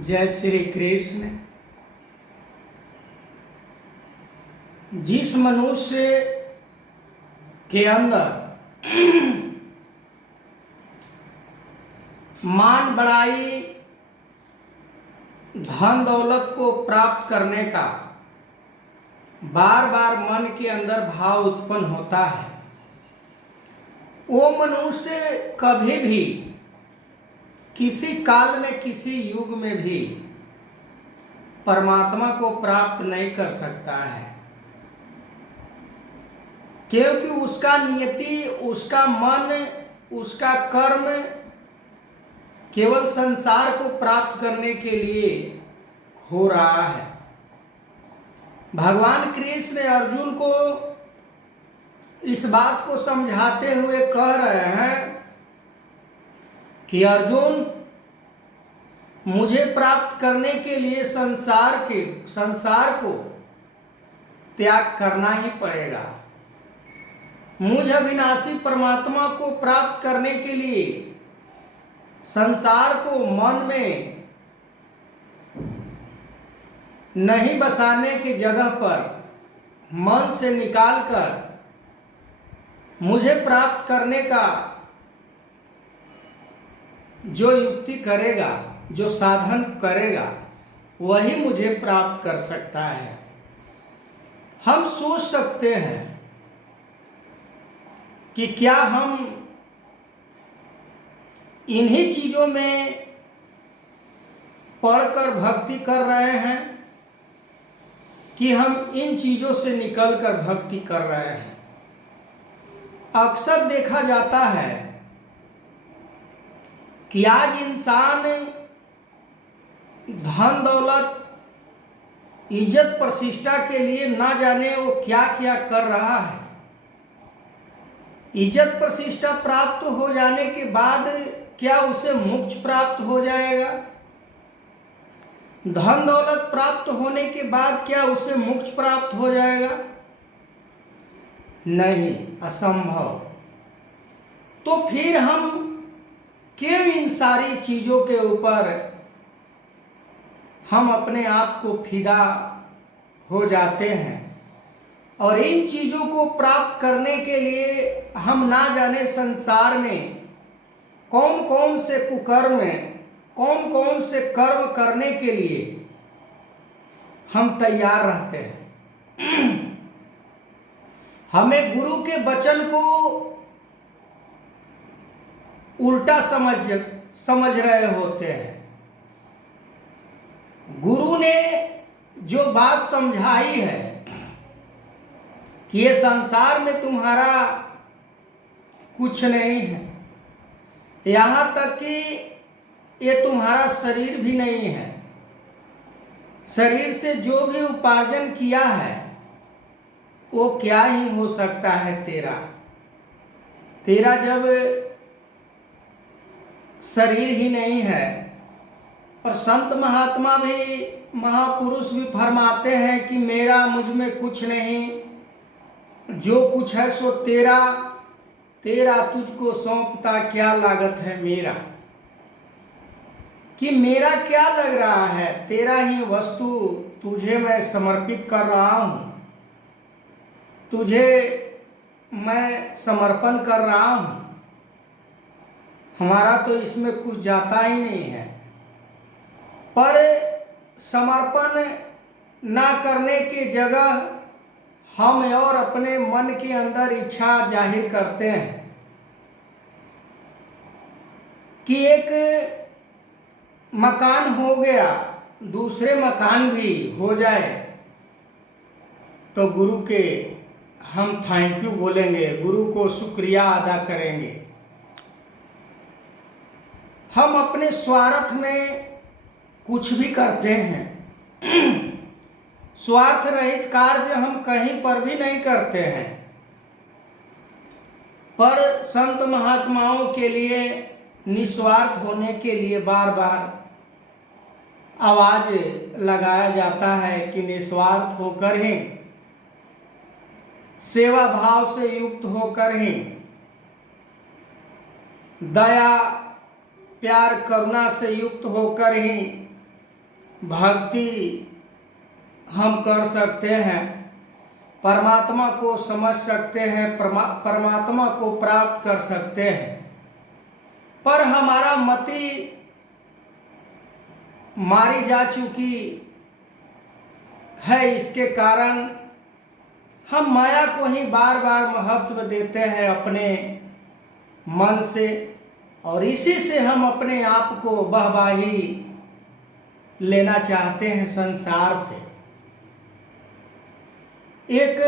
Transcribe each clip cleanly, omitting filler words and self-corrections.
जय श्री कृष्ण। जिस मनुष्य के अंदर मान बढ़ाई, धन दौलत को प्राप्त करने का बार बार मन के अंदर भाव उत्पन्न होता है, वो मनुष्य कभी भी किसी काल में किसी युग में भी परमात्मा को प्राप्त नहीं कर सकता है, क्योंकि उसका नियति, उसका मन, उसका कर्म केवल संसार को प्राप्त करने के लिए हो रहा है। भगवान कृष्ण अर्जुन को इस बात को समझाते हुए कह रहे हैं कि अर्जुन, मुझे प्राप्त करने के लिए संसार को त्याग करना ही पड़ेगा। मुझ अविनाशी परमात्मा को प्राप्त करने के लिए संसार को मन में नहीं बसाने की जगह पर मन से निकालकर मुझे प्राप्त करने का जो युक्ति करेगा, जो साधन करेगा, वही मुझे प्राप्त कर सकता है। हम सोच सकते हैं कि क्या हम इन्हीं चीजों में पढ़कर भक्ति कर रहे हैं कि हम इन चीजों से निकलकर भक्ति कर रहे हैं। अक्सर देखा जाता है कि आज इंसान धन दौलत, इज्जत प्रतिष्ठा के लिए ना जाने वो क्या क्या कर रहा है। इज्जत प्रतिष्ठा प्राप्त हो जाने के बाद क्या उसे मोक्ष प्राप्त हो जाएगा? धन दौलत प्राप्त होने के बाद क्या उसे मोक्ष प्राप्त हो जाएगा? नहीं, असंभव। तो फिर हम क्यों इन सारी चीजों के ऊपर हम अपने आप को फिदा हो जाते हैं और इन चीजों को प्राप्त करने के लिए हम ना जाने संसार में कौन कौन से कुकर्म, कौन कौन से कर्म करने के लिए हम तैयार रहते हैं। हमें गुरु के वचन को उल्टा समझ रहे होते हैं। गुरु ने जो बात समझाई है कि ये संसार में तुम्हारा कुछ नहीं है, यहाँ तक कि ये तुम्हारा शरीर भी नहीं है। शरीर से जो भी उपार्जन किया है वो क्या ही हो सकता है तेरा जब शरीर ही नहीं है। और संत महात्मा भी, महापुरुष भी फरमाते हैं कि मेरा मुझ में कुछ नहीं, जो कुछ है सो तेरा तुझको सौंपता क्या लागत है मेरा। कि मेरा क्या लग रहा है, तेरा ही वस्तु तुझे मैं समर्पित कर रहा हूँ, तुझे मैं समर्पण कर रहा हूँ। हमारा तो इसमें कुछ जाता ही नहीं है। पर समर्पण ना करने की जगह हम और अपने मन के अंदर इच्छा जाहिर करते हैं कि एक मकान हो गया, दूसरे मकान भी हो जाए तो गुरु के हम थैंक यू बोलेंगे, गुरु को शुक्रिया अदा करेंगे। हम अपने स्वार्थ में कुछ भी करते हैं। स्वार्थ रहित कार्य हम कहीं पर भी नहीं करते हैं। पर संत महात्माओं के लिए निस्वार्थ होने के लिए बार बार आवाज लगाया जाता है कि निस्वार्थ होकर ही, सेवा भाव से युक्त होकर ही, दया प्यार करुणा से युक्त होकर ही भक्ति हम कर सकते हैं, परमात्मा को समझ सकते हैं, परमात्मा को प्राप्त कर सकते हैं। पर हमारा मति मारी जा चुकी है, इसके कारण हम माया को ही बार बार महत्व देते हैं अपने मन से, और इसी से हम अपने आप को बहबाही लेना चाहते हैं संसार से। एक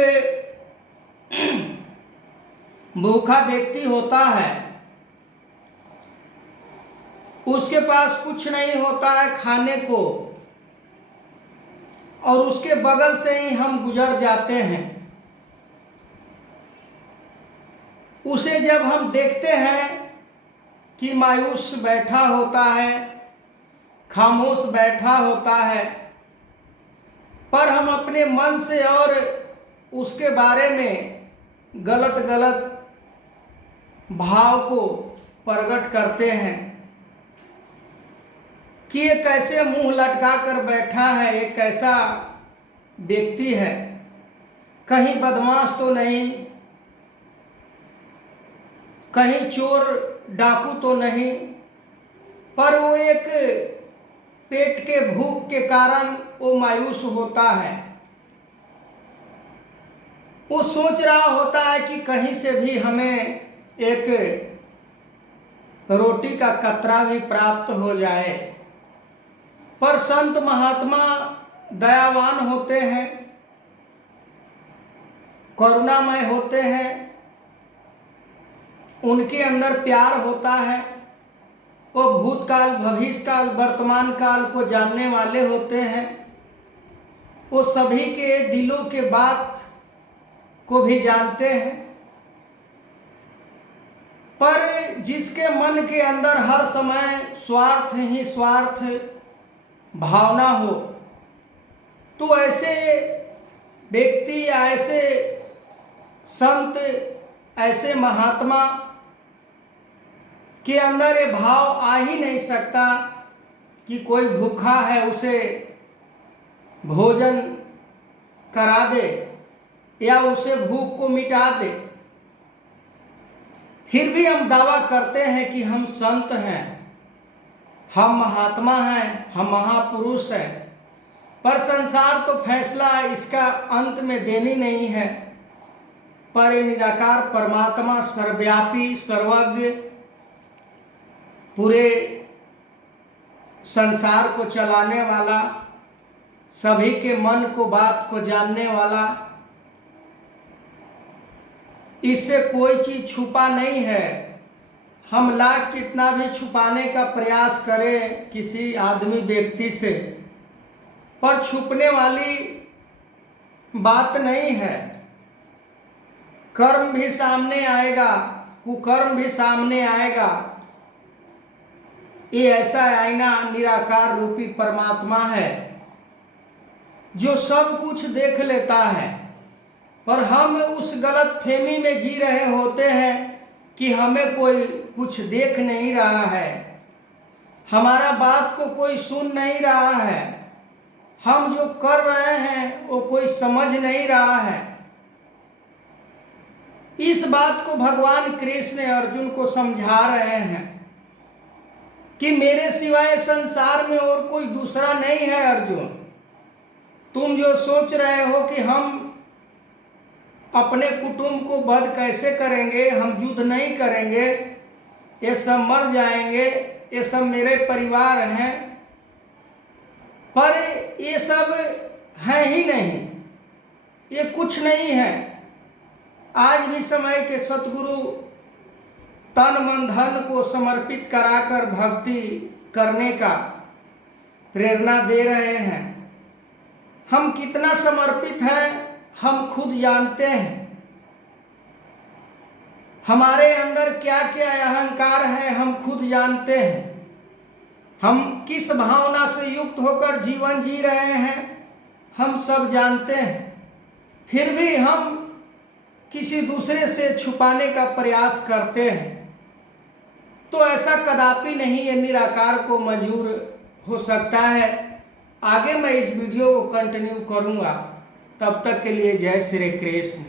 भूखा व्यक्ति होता है, उसके पास कुछ नहीं होता है खाने को, और उसके बगल से ही हम गुजर जाते हैं। उसे जब हम देखते हैं कि मायूस बैठा होता है, खामोश बैठा होता है, पर हम अपने मन से और उसके बारे में गलत गलत भाव को प्रकट करते हैं कि ये कैसे मुंह लटका कर बैठा है, ये कैसा व्यक्ति है, कहीं बदमाश तो नहीं, कहीं चोर डाकू तो नहीं। पर वो एक पेट के भूख के कारण वो मायूस होता है। वो सोच रहा होता है कि कहीं से भी हमें एक रोटी का कतरा भी प्राप्त हो जाए। पर संत महात्मा दयावान होते हैं, करुणामय होते हैं, उनके अंदर प्यार होता है। वो भूतकाल, भविष्यकाल, वर्तमान काल को जानने वाले होते हैं। वो सभी के दिलों के बात को भी जानते हैं। पर जिसके मन के अंदर हर समय स्वार्थ ही स्वार्थ भावना हो, तो ऐसे व्यक्ति, ऐसे संत, ऐसे महात्मा के अंदर ये भाव आ ही नहीं सकता कि कोई भूखा है उसे भोजन करा दे या उसे भूख को मिटा दे। फिर भी हम दावा करते हैं कि हम संत हैं, हम महात्मा हैं, हम महापुरुष हैं। पर संसार तो फैसला इसका अंत में देनी नहीं है। पर निराकार परमात्मा सर्वव्यापी, सर्वज्ञ, पूरे संसार को चलाने वाला, सभी के मन को, बात को जानने वाला, इससे कोई चीज छुपा नहीं है। हम लाख कितना भी छुपाने का प्रयास करें किसी आदमी व्यक्ति से, पर छुपने वाली बात नहीं है। कर्म भी सामने आएगा, कुकर्म भी सामने आएगा। ये ऐसा आईना निराकार रूपी परमात्मा है जो सब कुछ देख लेता है। पर हम उस गलत फहमी में जी रहे होते हैं कि हमें कोई कुछ देख नहीं रहा है, हमारा बात को कोई सुन नहीं रहा है, हम जो कर रहे हैं वो कोई समझ नहीं रहा है। इस बात को भगवान कृष्ण अर्जुन को समझा रहे हैं कि मेरे सिवाय संसार में और कोई दूसरा नहीं है। अर्जुन, तुम जो सोच रहे हो कि हम अपने कुटुंब को वध कैसे करेंगे, हम युद्ध नहीं करेंगे, ये सब मर जाएंगे, ये सब मेरे परिवार हैं, पर ये सब है ही नहीं, ये कुछ नहीं है। आज भी समय के सतगुरु तन मन धन को समर्पित कराकर भक्ति करने का प्रेरणा दे रहे हैं। हम कितना समर्पित हैं हम खुद जानते हैं। हमारे अंदर क्या क्या अहंकार है हम खुद जानते हैं। हम किस भावना से युक्त होकर जीवन जी रहे हैं हम सब जानते हैं। फिर भी हम किसी दूसरे से छुपाने का प्रयास करते हैं, तो ऐसा कदापि नहीं ये निराकार को मंजूर हो सकता है। आगे मैं इस वीडियो को कंटिन्यू करूँगा। तब तक के लिए जय श्री कृष्ण।